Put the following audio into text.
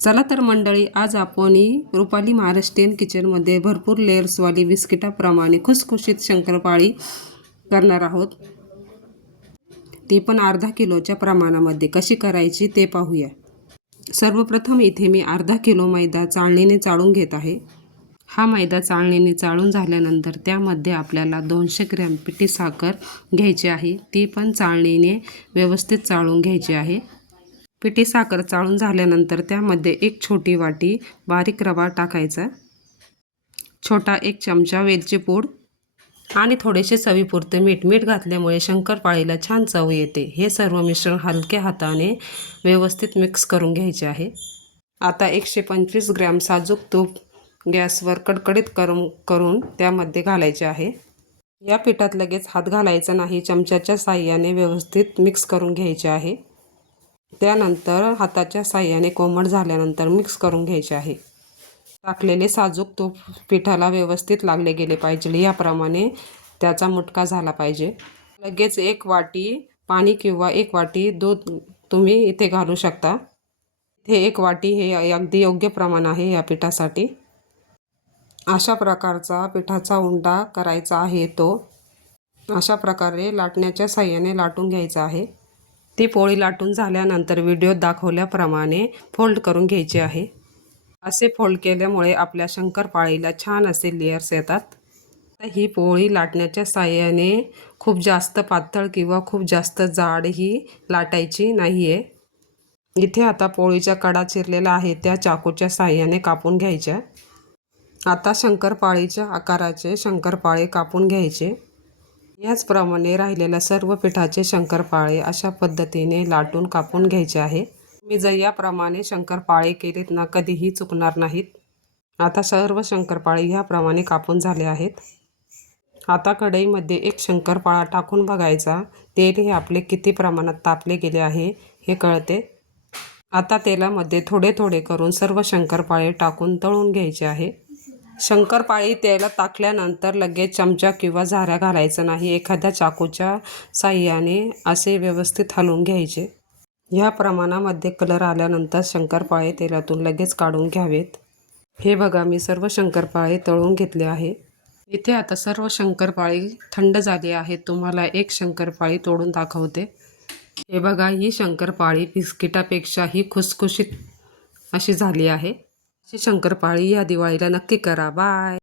चला तर मंडळी आज आपण रुपाली महाराष्ट्रीयन किचनमध्ये भरपूर लेअर्सवाली बिस्किटाप्रमाणे खुसखुशीत शंकरपाळी करणार आहोत. ती पण अर्धा किलोच्या प्रमाणामध्ये. कशी करायची ते पाहूया. सर्वप्रथम इथे मी अर्धा किलो मैदा चाळणीने चाळून घेत आहे. हा मैदा चाळणीने चाळून झाल्यानंतर त्यामध्ये आपल्याला दोनशे ग्रॅम पिठी साखर घ्यायची आहे. ती पण चाळणीने व्यवस्थित चाळून घ्यायची आहे. पिठी साखर चाळून झाल्यानंतर त्यामध्ये एक छोटी वाटी बारीक रवा टाकायचा. छोटा एक चमचा वेलची पूड आणि थोडेसे चवीपुरते मीठ मीठ घातल्यामुळे शंकरपाळीला छान चव येते. हे सर्व मिश्रण हलक्या हाताने व्यवस्थित मिक्स करून घ्यायचे आहे. आता एकशे पंचवीस ग्रॅम साजूक तूप गॅसवर कडकडीत करून करून त्यामध्ये घालायचे आहे. या पिठात लगेच हात घालायचा नाही चमच्याच्या साह्याने व्यवस्थित मिक्स करून घ्यायचे आहे. त्यानंतर हाताच्या साह्याने कोमट झाल्यानंतर मिक्स करून घ्यायचे आहे. टाकलेले साजूक तूप पिठाला व्यवस्थित लागले गेले पाहिजे. याप्रमाणे त्याचा मुटका झाला पाहिजे. लगेच एक वाटी पाणी किंवा एक वाटी दूध तुम्ही इथे घालू शकता. इथे एक वाटी हे अगदी योग्य प्रमाण आहे या पिठासाठी. अशा प्रकारचा पिठाचा उंडा करायचा आहे तो. अशा प्रकारे लाटण्याच्या साह्याने लाटून घ्यायचा आहे. ती पोळी लाटून झाल्यानंतर व्हिडिओत दाखवल्याप्रमाणे फोल्ड करून घ्यायची आहे. असे फोल्ड केल्यामुळे आपल्या शंकरपाळीला छान असे लेयर्स येतात. ही पोळी लाटण्याच्या साह्याने खूप जास्त पातळ किंवा खूप जास्त जाड ही लाटायची नाही आहे इथे आता पोळीच्या कडा चिरलेला आहे त्या चाकूच्या साह्याने कापून घ्यायच्या. आता शंकरपाळीच्या आकाराचे शंकरपाळे कापून घ्यायचे. याचप्रमाणे राहिलेल्या सर्व पिठाचे शंकरपाळे अशा पद्धतीने लाटून कापून घ्यायचे आहे. मी जर याप्रमाणे शंकरपाळे केलेत ना कधीही चुकणार नाहीत. आता सर्व शंकरपाळे ह्याप्रमाणे कापून झाले आहेत. आता कढईमध्ये एक शंकरपाळा टाकून बघायचा. तेल हे आपले किती प्रमाणात तापले गेले आहे हे कळते? आता तेलामध्ये थोडे थोडे करून सर्व शंकरपाळे टाकून तळून घ्यायचे आहे. शंकरपाळी त्याला टाकल्यानंतर लगेच चमचा किंवा झाऱ्या घालायचं नाही. एखाद्या चाकूच्या साह्याने असे व्यवस्थित हलवून घ्यायचे. ह्या प्रमाणामध्ये कलर आल्यानंतर शंकरपाळे तेलातून लगेच काढून घ्यावेत. हे बघा मी सर्व शंकरपाळे तळून घेतले आहे. इथे आता सर्व शंकरपाळी थंड झाली आहे तुम्हाला एक शंकरपाळी तोडून दाखवते. हे बघा ही शंकरपाळी बिस्किटापेक्षाही खुसखुशीत अशी झाली आहे. शंकरपाळी या दिवाळीला नक्की करा. बाय.